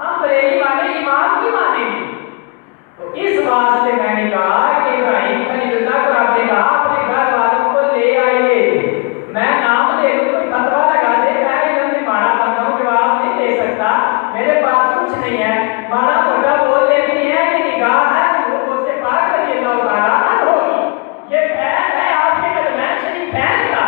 ہم بریلی والے امام کی مانیں گے. تو اس واسطے میں نے کہا کہ ابراہیم خلیل اللہ کو آپ نے کہا اپنے گھر والوں کو لے آئیے. میں نام لے لوں تو فتوا لگا دے, میں علم میں ماڑا بنتا ہوں, جواب نہیں دے سکتا, میرے پاس کچھ نہیں ہے, ماڑا موٹا بول لیتی ہے کہ نگاہ ہے وہ سے پاک رضی اللہ تعالیٰ ہوگی. یہ فیض ہے آپ کے کلمین شریف فیض کا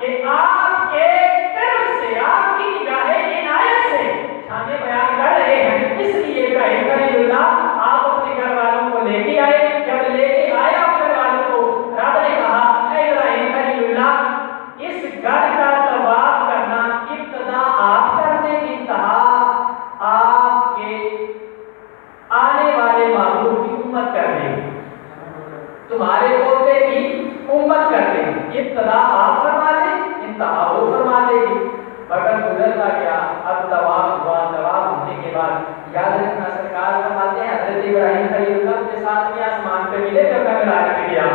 کہ آپ کے کرم سے, آپ کی نگاہ عنایت سے شان بیان کر رہے ہیں. اس لیے ابراہیم خلیل اللہ آپ اپنے گھر والوں کو لے کے آئے. جب لے کے آئے آپ گھر والوں کو, رب نے کہا اے ابراہیم خلیل اللہ اس گھر کا طواف کرنا ابتدا آپ کر دیں, انتہا آپ کے آنے والے معبود کی امت کر دیں, تمہارے پوتے کی امت کر دیں. ابتدا آپ فرما دیں, انتہا وہ فرما دے گی. وقت گزرتا گیا, اب طواف ہوا. طواف ہونے کے بعد یاد رکھنا سرکار فرماتے ہیں حضرت ابراہیم خلیل اللہ کے ساتھ میں آسمان پہ ملے جب میں ملاقات میں گیا.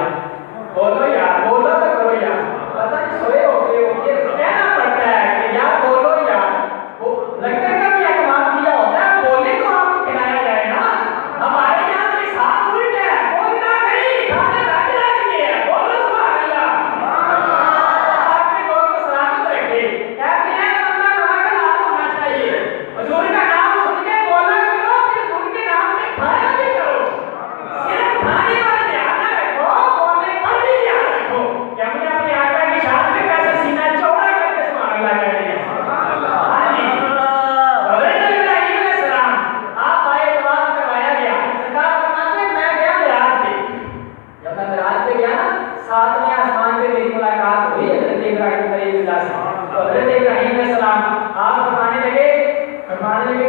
بولو یار, بولو تو کرو یار, پتہ نہیں سوئے ہوتے ہو, یہ کہنا پڑتا ہے کہ یار بولو یار. لگتا ہے کبھی اہتمام کیا ہوتا ہے, بولنے کو آپ کو کھلایا جائے نا. ہمارے یہاں کے ساتھ الٹ ہے, بولنا نہیں, کھانا رکھ رکھ کے ہے. بولو سبحان اللہ. آپ کے لوگ کو سلامت رکھے. کہتے ہیں بندہ کہاں کا نام ہونا چاہیے, حضور کا نام سن کے بولا کرو, پھر ان کے نام پہ کھایا بھی کرو. صرف کھانے پر دھیان نہ رکھو, بولنے پر بھی دھیان رکھو کہ ہم نے اپنے آقا کی شان میں کیسے سینہ چوڑا کر کے سبحان اللہ کہہ دیا. ہاں جی, حضرت ابراہیم علیہ السلام آپ آئے, طواف کروایا گیا. سرکار فرماتے ہیں میں گیا معراج پہ. جب میں معراج پہ گیا نا, ساتویں آسمان پہ میری ملاقات ہوئی حضرت ابراہیم خلیل اللہ سے. تو حضرت ابراہیم علیہ السلام آپ فرمانے لگے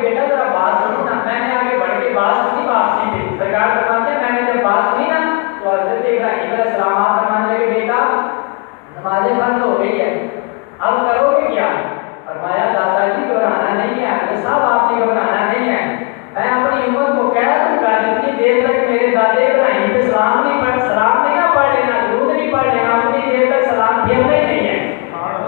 بیٹا ذرا بات سنو نا. میں نے آگے بڑھ کے بات سنی واپسی پہ. سرکار فرماتے ہیں میں نے جب بات سنی نا تو حضرت ابراہیم علیہ السلام آپ فرمانے لگے بیٹا نمازیں فرض ہو گئی ہے, اب کرو گے کیا؟ فرمایا دادا جی گھبرانا نہیں ہے, حضرت صاحب آپ نے گھبرانا نہیں ہے. میں اپنی امت کو کہہ دوں گا جتنی دیر تک میرے دادے ابراہیم پہ سلام نہیں پڑھ لینا, درود نہیں پڑھ لینا, اتنی دیر تک سلام پھیرنا ہی نہیں ہے.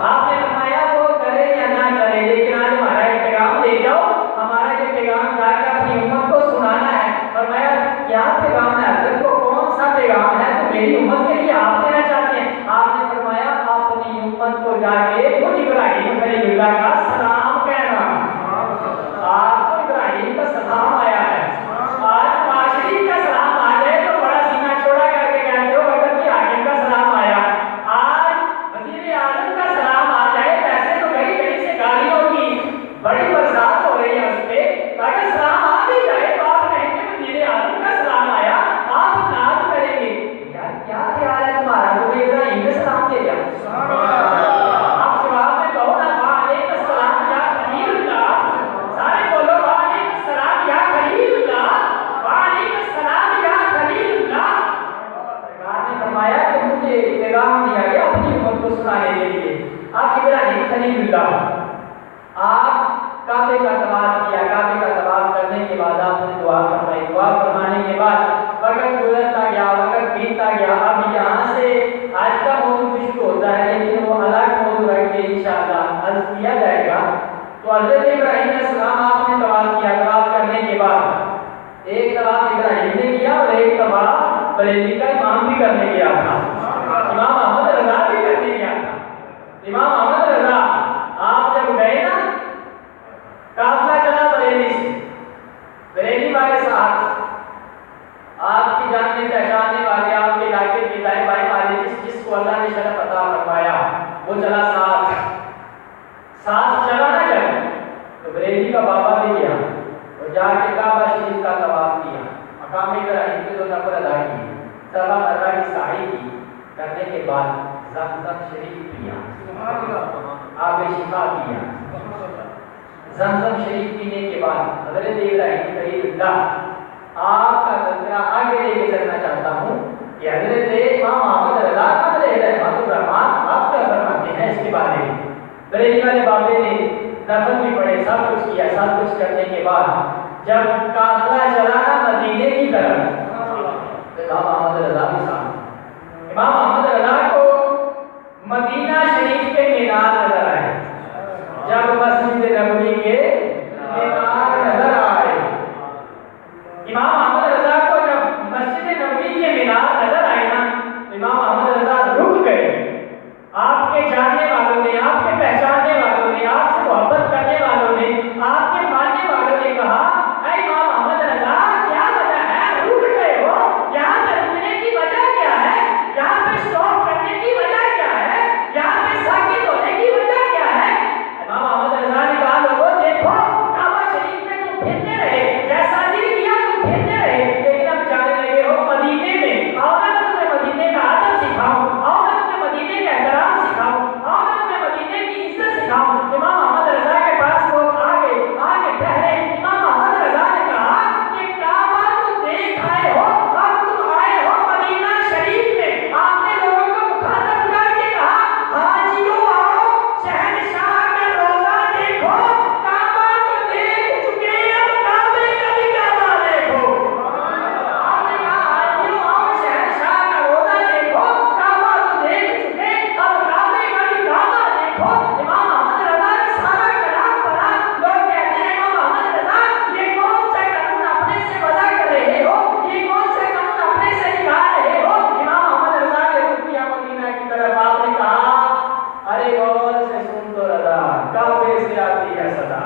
آپ نے فرمایا وہ کرے یا نہ کرے, لیکن آج ہمارا ایک پیغام لے جاؤ, ہمارا یہ پیغام جا کے اپنی امت کو سنانا ہے. فرمایا کیا پیغام ہے حضرت کو, کون سا پیغام ہے تو میری امت کے لیے آپ دینا چاہتے ہیں؟ آپ نے فرمایا اپنی امت کو جا کے مجھ ابراہیم خلیل اللہ کا سلام کہنا. آپ کو ابراہیم کا سلام آیا ہے. آج معاشری کا سلام آ جائے تو بڑا سینہ چھوڑا کر کے کہتے ہو وقت کی حاکم کا سلام آیا. آج وزیر اعظم کا سلام آ جائے, ویسے تو کہیں کہیں سے گالیوں کی بڑی برسات ہو رہی ہے اس پہ, تاکہ سلام آ بھی جائے تو آپ کہیں گے وزیر اعظم کا سلام آیا, آپ ناز کریں گے. یار کیا خیال ہے تمہارا, تمہیں ابراہیم کا سلام دے دیا. آپ جواب میں کہو نا وعلیکم السلام یا خلیل اللہ, سارے بولو وعلیکم السلام یا خلیل اللہ, وعلیکم السلام یا خلیل اللہ. سرکار نے فرمایا کہ مجھے پیغام دیا گیا اپنی امت کو سنانے کے لیے. آپ ابراہیم خلیل اللہ آپ کعبے کا طواف کیا. کعبے کا طواف کرنے کے بعد آپ نے دعا فرمائی. دعا فرمانے کے بعد وقت گزرتا گیا, وقت بیتتا گیا. اب یہاں سے آج کا موضوع شروع ہوتا ہے, لیکن وہ الگ موضوع رکھ کے انشاءاللہ عرض کیا جائے گا. تو حضرت ابراہیم علیہ السلام آپ نے طواف کیا. طواف کرنے کے بعد ایک طواف ابراہیم نے کیا اور ایک طواف بریلی کا امام بھی کرنے گیا تھا. امام احمد رضا بھی کرنے گیا تھا. امام احمد رضا آپ جب گئے نا, قافلہ چلا بریلی سے, بریلی والے ساتھ آپ کی جاننے پہچاننے والے, آپ کے علاقے کے دائیں بائیں والے, جس کو اللہ نے شرف عطا فرمایا وہ چلا ساتھ چلا نہ جائے. تو بریلی کا بابا بھی گیا اور جا کے کعبہ شریف کا طواف کیا, مقام ابراہیم کے 2 نفل ادا کیے, صفا مروا کی سعی کی. کرنے کے بعد زمزم شریف پیا, آب شفا پیا. زمزم شریف پینے کے بعد حضرت ابراہیم خلیل اللہ آپ کا تذکرہ آگے لے کے چلنا چاہتا ہوں کہ حضرت امام احمد رضا علیہ رحمۃ الرحمان آپ کیا فرماتے ہیں اس کے بارے میں. بریلی والے بابے نے نفل بھی پڑھے, سب کچھ کیا. سب کچھ کرنے کے بعد جب قافلہ چلا نا مدینے کی طرف, امام احمد رضا بھی ساتھ. امام احمد رضا کو مدینہ شریف کے مینار نظر آئے. جب مسجد نبوی کے مینار نظر آئے امام احمد رضا کو جب مسجد نبوی کے مینار نظر آئے نا، امام احمد رضا رک گئے. آپ کے جاننے والوں نے، آپ کے پہچاننے والوں نے، آپ سے محبت کرنے والوں نے، آپ کے ماننے والوں نے کہا اے امام احمد رضا کیا وجہ ہے، رک گئے ہو، یہاں پہ رکنے کی وجہ کیا ہے، یہاں پہ اسٹاپ کرنے کی وجہ کیا ہے، یہاں پہ ساکت ہونے کی وجہ کیا ہے؟ امام احمد رضا نے کہا لوگوں دیکھو کعبہ شریف میں تم پھرتے رہے، جیسا دل کیا تم پھرتے رہے، لیکن اب جانے لگے ہو مدینے میں. آؤ نا میں تمہیں مدینے کا ادب سکھاؤں، آؤ میں تمہیں مدینے کا احترام سکھاؤں، آؤ میں تمہیں مدینے کی عزت سکھاؤں. امام احمد رضا کے پاس لوگ آگے ٹھہرے. امام احمد رضا نے کہا کہ کعبہ تو دیکھ آئے ہو، اب تم آئے ہو مدینہ شریف میں. آپ نے لوگوں کو مخاطب کر کے کہا حاجیوں آؤ شہنشاہ کا روزہ دیکھو، کعبہ تو دیکھ چکے اب کعبے کا بھی کعبہ دیکھو. آپ نے کہا حاجیوں آؤ شہنشاہ کا روزہ دیکھو، کعبہ تو دیکھ چکے اب کعبے کا بھی کعبہ دیکھو. امام احمد رضا نے سارا کلام پڑھا. لوگ کہتے ہیں امام احمد رضا یہ کون سا قانون اپنے سے وضع کر رہے ہو، یہ کون سا قانون اپنے سے نکال رہے ہو. امام احمد رضا نے رخ کیا مدینہ کی طرف. آپ نے کہا ارے غور سے سن تو رضا، کعبے سے آتی ہے صدا.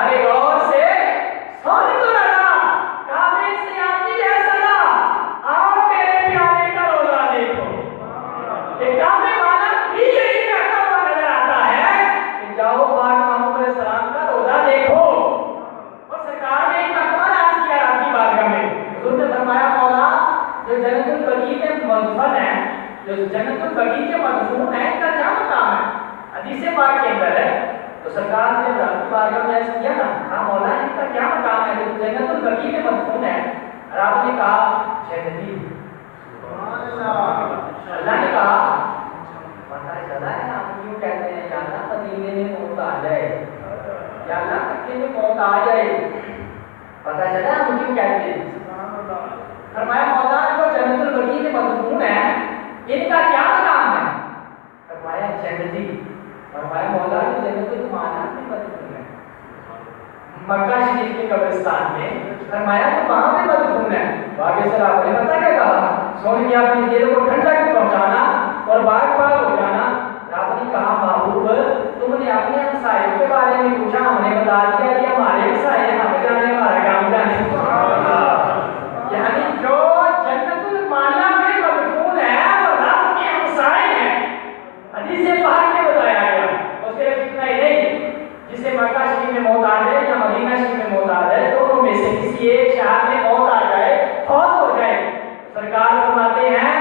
ارے غور سے سن تو رضا، کعبے سے آتی ہے صدا. آؤ میرے پیارے کا روزہ دیکھو. کہ کعبے والا بھی یہی کہتا ہوا نظر آتا ہے کہ جاؤ پاک محمد علیہ السلام کا روزہ دیکھو. اور سرکار نے ایک مرتبہ عرض کیا آپ کی بارگاہ میں، حضور نے فرمایا مولا جو جنت البقیع میں مدفن ہے، جو جنت البقیع کے مدفون ہے، ان کا کیا مقام ہے؟ حدیث پاک کے اندر ہے. تو سرکار نے جب آپ کی بارگاہ میں عرض کیا نا، ہاں مولا ان کا کیا مقام ہے جو جنت البقیع میں مدفون ہے؟ اور آپ نے کہا جنتی. اللہ نے کہا پتہ چلا ہے آپ کیوں کہتے ہیں یا اللہ مدینے میں موت آ جائے، یا اللہ مکے میں موت آ جائے، پتہ چلا ہم کیوں کہتے ہیں. فرمایا مولا جو جنت البقیع میں مدفون ہے ان کا کیا مقام ہے؟ فرمایا جنتی. فرمایا مولا جو جنت المعاد میں مدفون ہے مکہ شریف کے قبرستان میں، فرمایا تو وہاں پہ مدفون ہے. باقی سر آپ نے پتہ کیا کہا؟ سن کے اپنی دل کو ٹھنڈک پہنچانا اور باغ باغ ہو جانا. آپ نے کہا محبوب تم نے اپنے ہمسائے کے بارے میں پوچھا، ہم نے بتا دیا کہ ہمارے ہمسائے ہم جانے ہمارا کام جانے. یعنی جو جنت المعلا میں مدفون ہے وہ رب کے ہمسائے ہیں. حدیث پاک میں بتایا گیا. اور صرف اتنا ہی نہیں، جسے مکہ شریف میں موت آ جائے یا مدینہ شریف میں موت آ جائے، دونوں میں سے کسی ایک شہر میں موت آ جائے، فوت ہو جائے، سرکار فرماتے ہیں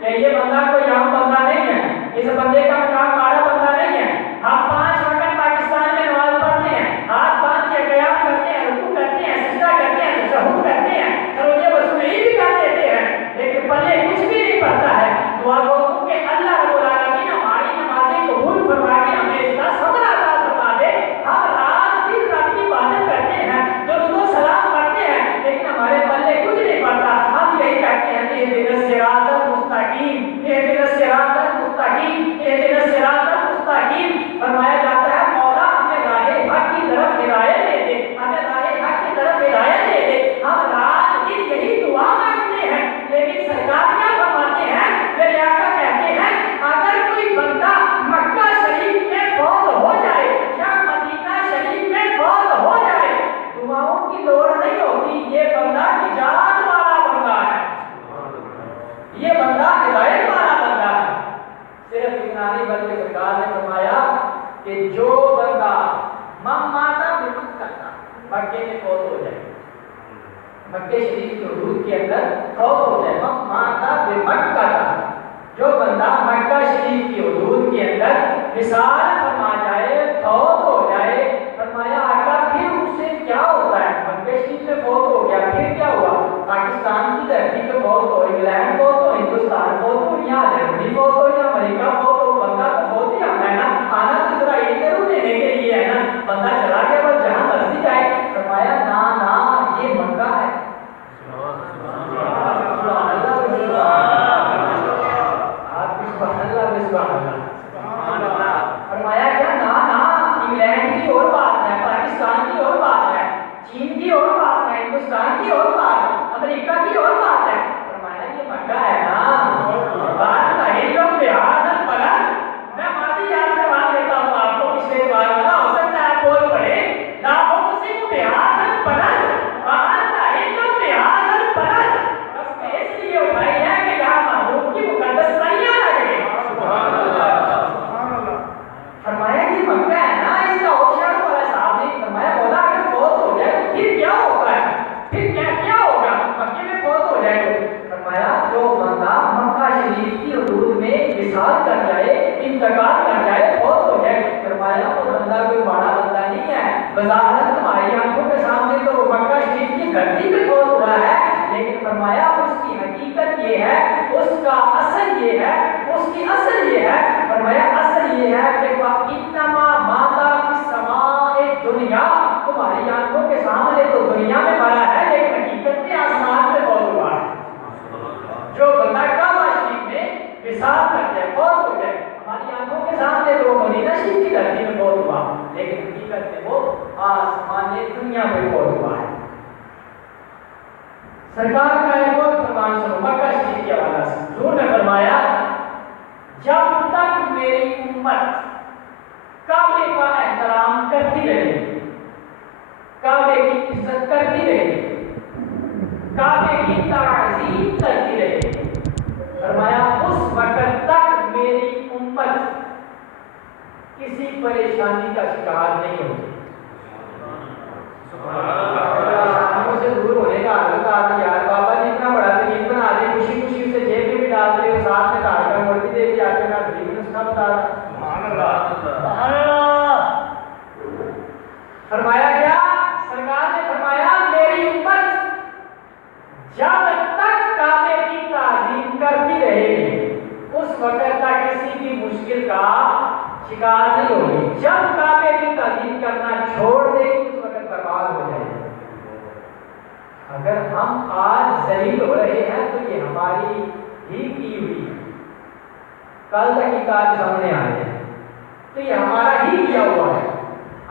کہ یہ بندہ کوئی عام بندہ نہیں ہے، اس بندے کا مقام مارا بندہ نہیں ہے. ہم 5 وقت پاکستان میں نماز پڑھتے ہیں، ہاتھ باندھ کے قیام کرتے ہیں، رکوع کرتے ہیں، سجدہ کرتے ہیں، تشہد کرتے ہیں، سروجے وصولی بھی کر دیتے ہیں، لیکن پلے کچھ بھی نہیں پڑتا ہے. دعا گو کہ اللہ رب العالمین ہماری نمازیں قبول فرما کے ہمیں اس کا صبر عطا فرما دے. ہم رات دن رب کی عبادت کرتے ہیں، درود و سلام پڑھتے ہیں، لیکن ہمارے پلے کچھ نہیں پڑتا. ہم یہی کہتے ہیں کہ اہدنا الصراط المستقیم، اہدنا الصراط المستقیم، اہدنا الصراط المستقیم. فرمایا جاتا ہے مولا ہمیں راہ حق کی طرف ہدایت دے دے، ہمیں راہ حق کی طرف ہدایت دے دے. ہم رات دن یہی دعا مانگتے ہیں، لیکن سرکار کیا فرماتے ہیں؟ میرے آقا کہتے ہیں اگر کوئی بندہ مکہ شریف میں فوت ہو جائے یا مدینہ شریف میں فوت ہو جائے، دعاؤں کی لوڑ نہیں ہوتی. یہ بندہ نجات والا بندہ ہے، یہ بندہ ہدایت والا بندہ ہے. صرف اتنا نہیں بلکہ سرکار نے فرمایا کہ جو بندہ ماتا بمکہ مکے میں فوت ہو جائے، مکے شریف کے حدود کے اندر فوت ہو جائے، ماتا بمکہ، جو بندہ مکہ شریف کی حدود کے اندر وصال فرما جائے، فوت ہو جائے. فرمایا آقا پھر اس سے کیا ہوتا ہے؟ مکہ شریف میں فوت ہو گیا، پھر کیا ہوا؟ پاکستان کی دھرتی پہ فوت ہو، انگلینڈ فوت ہو، ہندوستان فوت ہو، یا جرمنی فوت ہو، یا امریکہ فوت ہو، بندہ تو فوت ہی آنا ہے نا. آنا تو اسرائیل کے روح دینے کے لیے ہے نا. بندہ چلا گیا بس جہاں مرضی جائے. فرمایا نا نا یہ مکہ ہے. سبحان اللہ سبحان اللہ، فرمایا ہندوستان کی اور بات، امریکہ کی اور بات ہے، فرمایا یہ مکہ ہے نا، بات نہیں لوگ بہار بلند، میں ماضی یاد کروا دیتا ہوں آپ کو، پچھلے بار والا ہو سکتا ہے آپ بول پڑے، لاکھوں مسلم بہار بلند، بات نہیں لوگ بہار بلند، بس میں اس لیے اٹھائی ہے کہ یہاں محبوب کی مقدس سیاں لگے، فرمایا کہ مکہ ہے نا، اس کا آپشن والا صاحب نے فرمایا بولا اگر فوت ہو جائے تو پھر کیا ہوتا ہے، پھر کیا ہوگا مکے میں فوت ہو جائے تو، فرمایا جو بندہ مکہ شریف کی حدود میں وصال کر جائے، انتقال کر جائے، فوت ہو جائے، فرمایا وہ بندہ کوئی بڑا بندہ نہیں ہے، بظاہر تمہاری آنکھوں کے سامنے تو وہ مکہ شریف کی دھرتی پہ فوت ہوا ہے، لیکن فرمایا اس کی حقیقت یہ ہے، اس کا اصل یہ ہے، اس کی اصل یہ ہے، فرمایا اصل یہ ہے کہ انما ماتا فی السماء دنیا، تمہاری آنکھوں کے سامنے تو دنیا میں مرا ہے لیکن حقیقت میں آسمان میں فوت ہوا ہے، جو بندہ کعبہ شریف میں وصال کر جائے، فوت ہو جائے، ہماری آنکھوں کے سامنے تو مدینہ شریف کی دھرتی میں فوت ہوا لیکن حقیقت میں وہ آسمان دنیا میں فوت ہوا ہے۔ سرکار کا ایک اور فرمان سنو مکہ شریف کے حوالے سے، حضور نے فرمایا جب تک میری امت کعبے کا احترام کرتی رہے، کعبے کی عزت کرتی رہے، کعبے کی تعظیم کرتی رہے، فرمایا اس وقت تک میری امت کسی پریشانی کا شکار نہیں ہوگی۔ پریشانیوں سے دور ہونے کا حالت آتی یار بابا جی اتنا بڑا دین بنا دے، خوشی خوشی سے جیب میں بھی ڈال دے، ساتھ میں دھار کر مورتی دے کے آگے میں غریب نسخہ بتا رہا، فرمایا کیا؟ سرکار نے فرمایا میری امت جب تک کعبے کی تعظیم کرتی رہے گی اس وقت تک کسی بھی مشکل کا شکار نہیں ہوگی، جب کعبے کی تعظیم کرنا چھوڑ دے گی اس وقت برباد ہو جائے گی۔ اگر ہم آج ذلیل ہو رہے ہیں تو یہ ہماری ہی کی ہوئی ہے، کل تحقیقات سامنے آئے ہیں تو یہ ہمارا ہی کیا ہوا ہے۔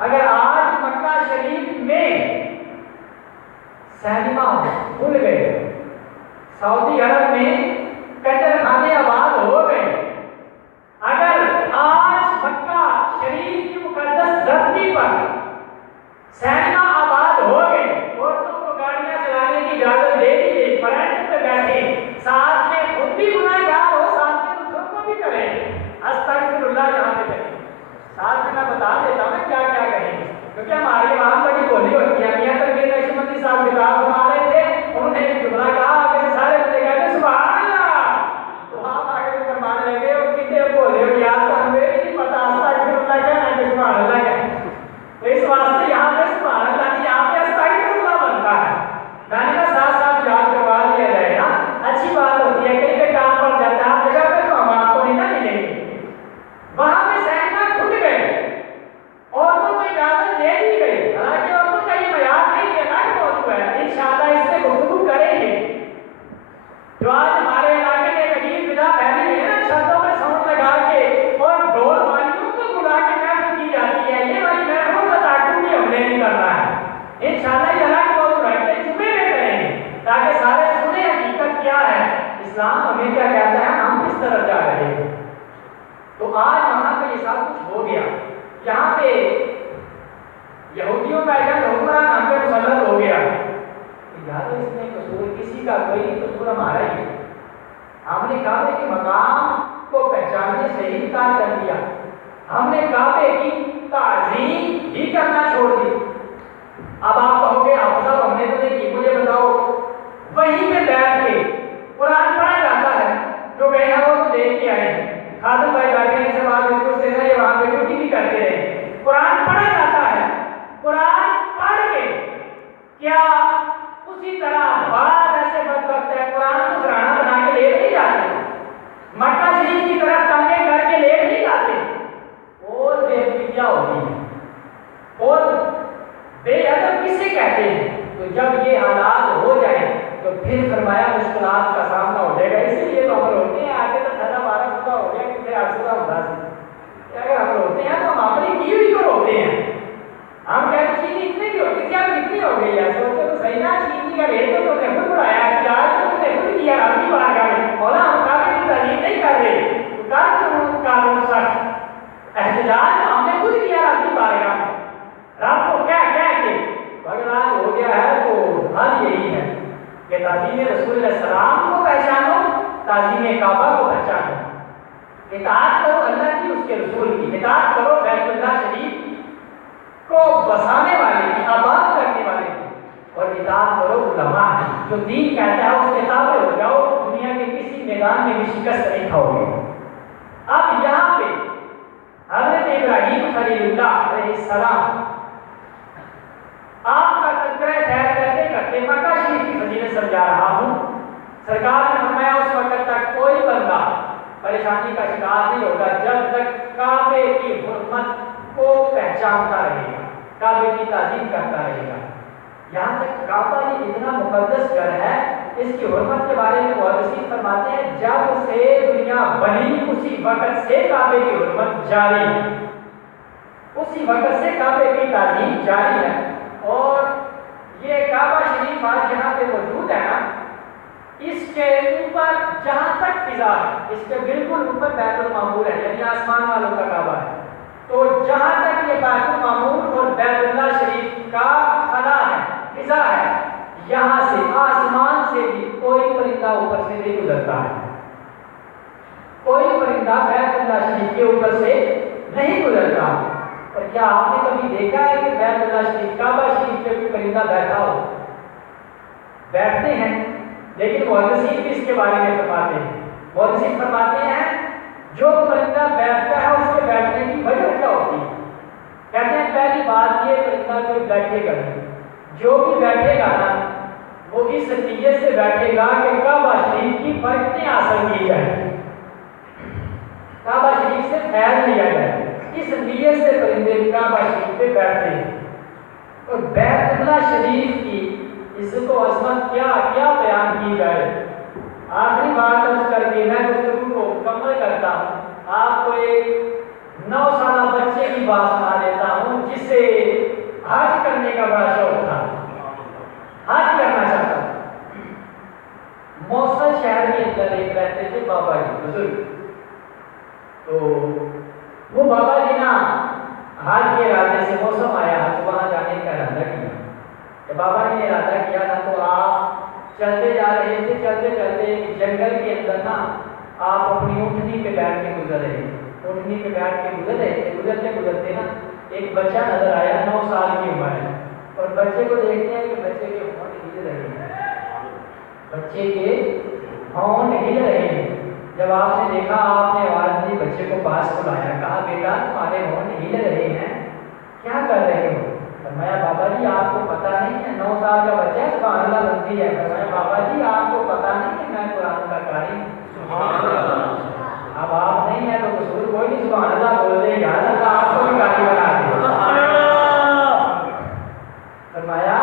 اگر آج مکہ شریف میں سینما کھل گئے، سعودی عرب میں کچر خانے آباد ہو گئے، اگر آج مکہ شریف کی مقدس دھرتی پر سینما آباد ہو گئے، عورتوں کو گاڑیاں چلانے کی اجازت دے دی گئی، فرنٹ پہ بیٹھے، ساتھ میں خود بھی گنہگار ہو، ساتھ میں دوسروں کو بھی کریں، استغفراللہ یہاں پہ کریں، ساتھ میں میں بتا دیتا ہوں کیا کیا کہیں گے، کیونکہ ہماری وہاں بڑی بولی ہوتی ہے، میاں تقی نقشبندی صاحب کتاب فرما رہے تھے، انہوں نے ایک جملہ کہا، آگے سے سارے بندے کہتے سبحان اللہ، تو آپ آگے سے فرمانے لگے وہ کتنے بولے ہو یاد تو ہمیں بھی نہیں پتا، استغفراللہ کہنا ہے کہ سبحان اللہ کہنا، تو اس واسطے یہاں پہ سبحان اللہ نہیں، یہاں پہ استغفراللہ بنتا ہے، میں نے کہا ساتھ ساتھ یاد کروا دیا جائے گا، اچھی بات ہوتی ہے، کہیں پہ کام پڑ جاتا ہے آپ جگہ پہ تو ہم آپ کو نہیں نہ ملیں گے، وہاں پہ سینما کھل گئے، عورتوں کو اجازت دے دی گئی، حالانکہ عورتوں کا یہ معیار نہیں ہے، الگ موضوع ہے، انشاءاللہ اس سے گفتگو کریں گے، جو آج ہمارے علاقے میں ایک عجیب فضا پھیلی ہوئی ہے نا، چھتوں میں ساؤنڈ لگا کے اور ڈھول والیوں کو بلا کے محفل کی جاتی ہے، یہ والی محفلوں کا تعاقب بھی ہم نے نہیں کرنا ہے، انشاءاللہ یہ الگ موضوع ہے کہ جمعے میں کریں گے تاکہ سارے سنیں حقیقت کیا ہے، اسلام ہمیں کیا کہتا ہے، ہم کس طرف جا رہے ہیں۔ تو آج وہاں پہ یہ سب کچھ ہو گیا، یہاں پہ یہودیوں کا ایک حکمران ہم پہ مسلط ہو گیا، یاد اس میں قصور کسی کا کوئی نہیں، قصور ہمارا ہی ہے، ہم نے کعبے کے مقام کو پہچاننے سے انکار کر دیا، ہم نے کعبے کی تعظیم ہی کرنا چھوڑ دی۔ اب آپ کہو گے آپ صاحب ہم نے تو نہیں کی، مجھے بتاؤ وہیں پہ بیٹھ کے قرآن پڑھا جاتا ہے، جو گئے ہیں وہ تو دیکھ کے آئے ہیں، خادم بھائی بیٹھے ہیں سے بات بالکل سے نہ، یہ وہاں پہ ڈیوٹی بھی کرتے رہے، قرآن پڑھا جاتا ہے، قرآن پڑھ کے کیا اسی طرح بعض ایسے بدبخت ہے قرآن کو سراہنا بنا کے لے نہیں جاتے، مکہ شریف کی طرف تمغے کر کے لے نہیں جاتے، اور بے کیا ہوتی ہے اور بے ادب کسے کہتے ہیں؟ تو جب یہ حالات ہو جائیں تو پھر فرمایا مشکلات کا سامنا ہو جائے گا، اسی لیے تو ہم روتے ہیں، آگے تو 12 ہو گیا کتنے 8 ہوتا ہے، اگر ہم روتے ہیں تو ہم اپنی کی ہوئی کو روتے ہیں، ہم کہتے ہیں چینی اتنے کی ہوتی، کیا کتنی ہو گئی ہے، سوچو تو صحیح نہ چینی کیا ریٹ تو تم نے خود بڑھایا، احتجاج تو تم نے خود کیا رب کی بارگاہ میں، مولا ہم کافر کی تعلیم نہیں کر رہے، کر تم قانون سخت، احتجاج ہم نے خود کیا رب کی بارگاہ میں، رب کو کہہ کے اگر آج ہو گیا ہے تو حل یہی ہے کہ تعظیم رسول اللہ السلام کو پہچانو، تعظیم کعبہ کو پہچانو، اطاعت کرو اللہ کی، اس کے رسول کی، اطاعت کرو بیت اللہ شریف کو بسانے والے کی، آباد کرنے والے کی، اور اطاعت کرو علماء کی، جو دین کہتا ہے اس کے تابع ہو جاؤ، دنیا کے کسی میدان میں بھی شکست نہیں کھاؤ گے۔ اب یہاں پہ حضرت ابراہیم خلیل اللہ علیہ السلام آپ کا تذکرہ خیر کرتے کرتے مکہ شریف کی فضیلت سمجھا رہا ہوں۔ سرکار نے فرمایا اس وقت تک کوئی بندہ پریشانی کا شکار نہیں ہوگا جب تک کعبے کی حرمت کو پہچانتا رہے گا، کعبے کی تعظیم کرتا رہے گا۔ یہاں تک کعبہ یہ اتنا مقدس گھر ہے، اس کی حرمت کے بارے میں محدثین فرماتے ہیں جب سے دنیا بنی اسی وقت سے کعبے کی حرمت جاری ہے، اسی وقت سے کعبے کی تعظیم جاری ہے۔ اور یہ کعبہ شریف آج جہاں پہ موجود ہے نا، اس کے اوپر جہاں تک فضا ہے، اس کے بالکل اوپر بیت المعمور ہے، یعنی آسمان والوں کا کعبہ ہے، تو جہاں تک یہ بیت المعمور اور بیت اللہ شریف کا خلا ہے، فضا ہے، یہاں سے آسمان سے بھی کوئی پرندہ اوپر سے نہیں گزرتا ہے، کوئی پرندہ بیت اللہ شریف کے اوپر سے نہیں گزرتا۔ اور کیا آپ نے کبھی دیکھا ہے کہ بیت اللہ شریف کعبہ شریف پہ کوئی پرندہ بیٹھا ہو؟ بیٹھتے ہیں، لیکن محدثین بھی اس کے بارے میں فرماتے ہیں، محدثین فرماتے ہیں جو پرندہ بیٹھتا ہے اس کے بیٹھنے کی وجہ کیا ہوتی ہے؟ کہتے ہیں پہلی بات یہ پرندہ کوئی بیٹھے گا نہیں، جو بھی بیٹھے گا نا وہ اس نیت سے بیٹھے گا کہ کعبہ شریف کی برکتیں حاصل کی جائیں، کعبہ شریف سے فیض لیا جائے، اس نیت سے پرندے کعبہ شریف پہ بیٹھتے ہیں۔ اور بیت اللہ شریف کی عزت و عظمت کیا کیا بیان کی جائے۔ آخری بات عرض کر کے میں گفتگو کو مکمل کرتا ہوں، آپ کو ایک 9 سالہ بچے کی بات سنا دیتا ہوں جسے حج کرنے کا بڑا شوق تھا، حج کرنا چاہتا ہوں۔ موصل شہر کے اندر ایک رہتے تھے بابا جی بزرگ، تو وہ بابا جی نا حج کے ارادے سے موسم آیا تو وہاں جانے کا ارادہ کیا، جب بابا جی نے ارادہ کیا تھا تو آپ چلتے جا رہے تھے، چلتے چلتے جنگل کے اندر نا آپ اپنی اونٹنی پہ بیٹھ کے گزر رہے تھے، اونٹنی پہ بیٹھ کے گزر رہے تھے، گزرتے گزرتے نا ایک بچہ نظر آیا 9 سال کی عمر ہے، اور بچے کو دیکھتے ہیں کہ بچے کے ہونٹ ہل رہے ہیں، بچے کے ہونٹ ہل رہے ہیں۔ جب آپ نے دیکھا آپ نے آواز دی، بچے کو پاس بلایا، کہا بیٹا تمہارے ہونٹ ہل رہے ہیں، کیا کر رہے ہو؟ فرمایا بابا جی آپ کو پتہ نہیں ہے، 9 سال کا بچہ ہے، سبحان اللہ بنتی ہے۔ فرمایا بابا جی آپ کو پتہ نہیں ہے میں قرآن کا قاری ہوں۔ اب آپ نہیں ہیں تو قصور کوئی نہیں، سبحان اللہ بول دے یا اللہ آپ کو بھی قاری بنا دے۔ فرمایا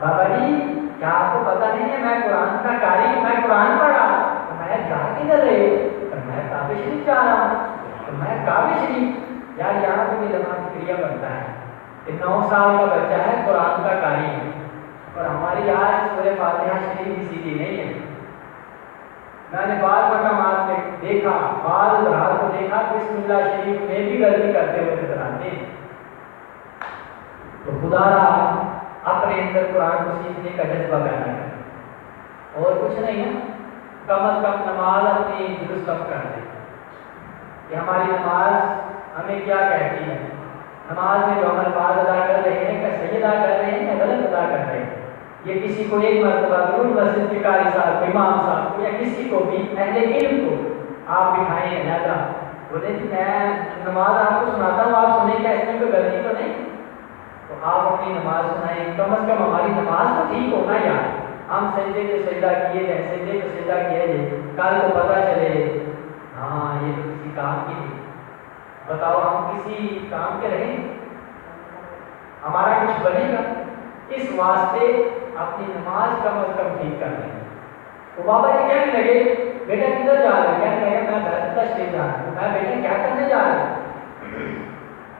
بابا جی کیا آپ کو پتہ نہیں ہے میں قرآن کا قاری ہوں، میں قرآن پڑھا۔ فرمایا جا کدھر رہے؟ فرمایا کعبہ شریف جا رہا ہوں۔ فرمایا کعبہ شریف؟ یار یہاں پہ بھی زبان فکریہ بنتا ہے کہ 9 سال کا بچہ ہے قرآن کا قاری ہے، اور ہماری آج سورہ فاتحہ شریف بھی سیدھی نہیں ہے۔ میں نے بعض مقامات میں دیکھا، بعض رات کو دیکھا بسم اللہ شریف میں بھی غلطی کرتے ہوئے نظر آتے ہیں۔ تو خدا را اپنے اندر قرآن کو سیکھنے کا جذبہ پیدا کرے، اور کچھ نہیں ہے، کم از کم نماز اپنی درست کر دے کہ ہماری نماز ہمیں کیا کہتی ہے، نماز میں جو ہم الفاظ ادا کر رہے ہیں کیا صحیح ادا کر رہے ہیں یا غلط ادا کر رہے ہیں۔ یہ کسی کو ایک مرتبہ ضرور مسجد کے قاری صاحب کو، امام صاحب کو، یا کسی کو بھی اہل علم کو آپ بٹھائیں علیحدہ، بولے کہ میں نماز آپ کو سناتا ہوں، آپ سنیں کیا اس میں کوئی غلطی تو نہیں؟ تو آپ اپنی نماز سنائیں، کم از کم ہماری نماز تو ٹھیک ہونا یار، ہم سجدے پہ سجدہ کیے جائیں، سجدے پہ سجدہ کیے جائیں، کل کو پتہ چلے ہاں یہ تو کسی کام کی نہیں، بتاؤ ہم کسی کام کے رہیں، ہمارا کچھ بنے گا؟ اس واسطے اپنی نماز کم از کم ٹھیک کر لیں۔ تو بابا جی کہنے لگے بیٹا کدھر جا رہے ہیں؟ کہنے لگے میں بیت تشریف جا رہا ہوں۔ میں بیٹا کیا کرنے جا رہا ہوں؟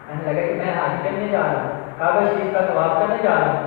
کہنے لگا کہ میں حج کرنے جا رہا ہوں، کعبہ شریف کا طواف کرنے جا رہا ہوں۔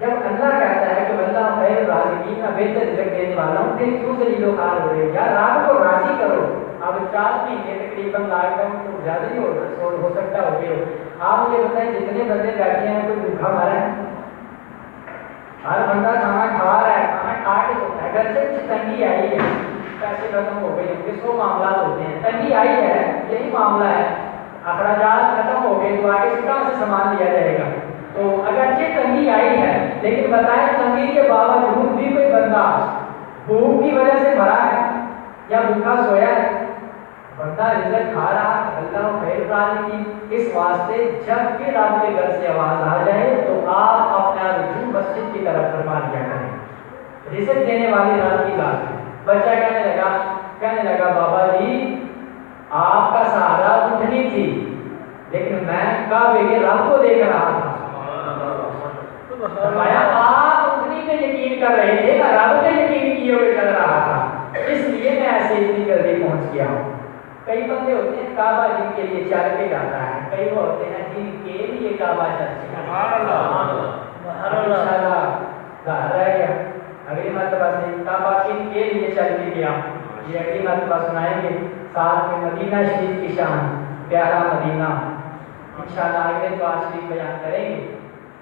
جب اللہ کہتا ہے کہ اللہ خیر الرازقین، میں بہتر رزق دینے والا ہوں، پھر کیوں ذلیل و خوار ہو رہے ہیں؟ یار رب کو راضی کرو. اب 4 مہینے تقریباً لاکھ تو زیادہ ہی ہو سکتا ہو گئے ہو. آپ مجھے بتائیں جتنے بندے بیٹھے ہیں کوئی بھوکا مارا ہے؟ ہر بندہ کھانا کھا رہا ہے، کھانا کھا کے سوتا ہے. اگر سے کچھ تنگی آئی ہے، پیسے ختم ہو گئے ہوں گے، 100 معاملات ہوتے ہیں، تنگی آئی ہے، یہی معاملہ ہے، اخراجات ختم ہو گئے تو آگے سے کہاں سے سامان لیا جائے گا؟ تو اگرچہ تنگی آئی ہے لیکن بتائیں تنگی کے باوجود بھی کوئی بندہ بھوک کی وجہ سے مرا ہے یا بھوکا سویا ہے؟ بندہ رزق کھا رہا ہے، اللہ خیر الرازقین. اس واسطے جب بھی رب کے گھر سے آواز آ جائے تو آپ اپنا رجوع مسجد کی طرف فرما لیا کریں. رزق دینے والی رب کی ذات ہے. بچہ کہنے لگا بابا جی آپ کا سہارا اٹھنی تھی لیکن میں کعبے کے رب کو دیکھ رہا تھا. فرمایا آپ اٹھنی پہ یقین کر رہے تھے، میں رب پہ یقین کیے ہوئے چل رہا تھا، اس لیے میں ایسے اتنی جلدی پہنچ گیا ہوں. کئی بندے ہوتے ہیں کعبہ جن کے لیے چل کے جاتا ہے، کئی وہ ہوتے ہیں جن کے لیے کعبہ چلتے ہیں. رہ گیا اگلی مرتبہ سے کعبہ کن کے لیے چل کے گیا یہ اگلی مرتبہ سنائیں گے. ساتھ میں مدینہ شریف کی شان، پیارا مدینہ، انشاءاللہ اگلے دعا شریف بیان کریں گے.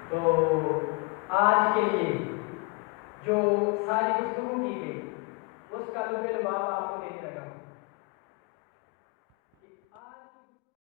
تو آج کے لیے جو ساری گفتگو کی گئی اس کا لباب آپ کو دینے لگا.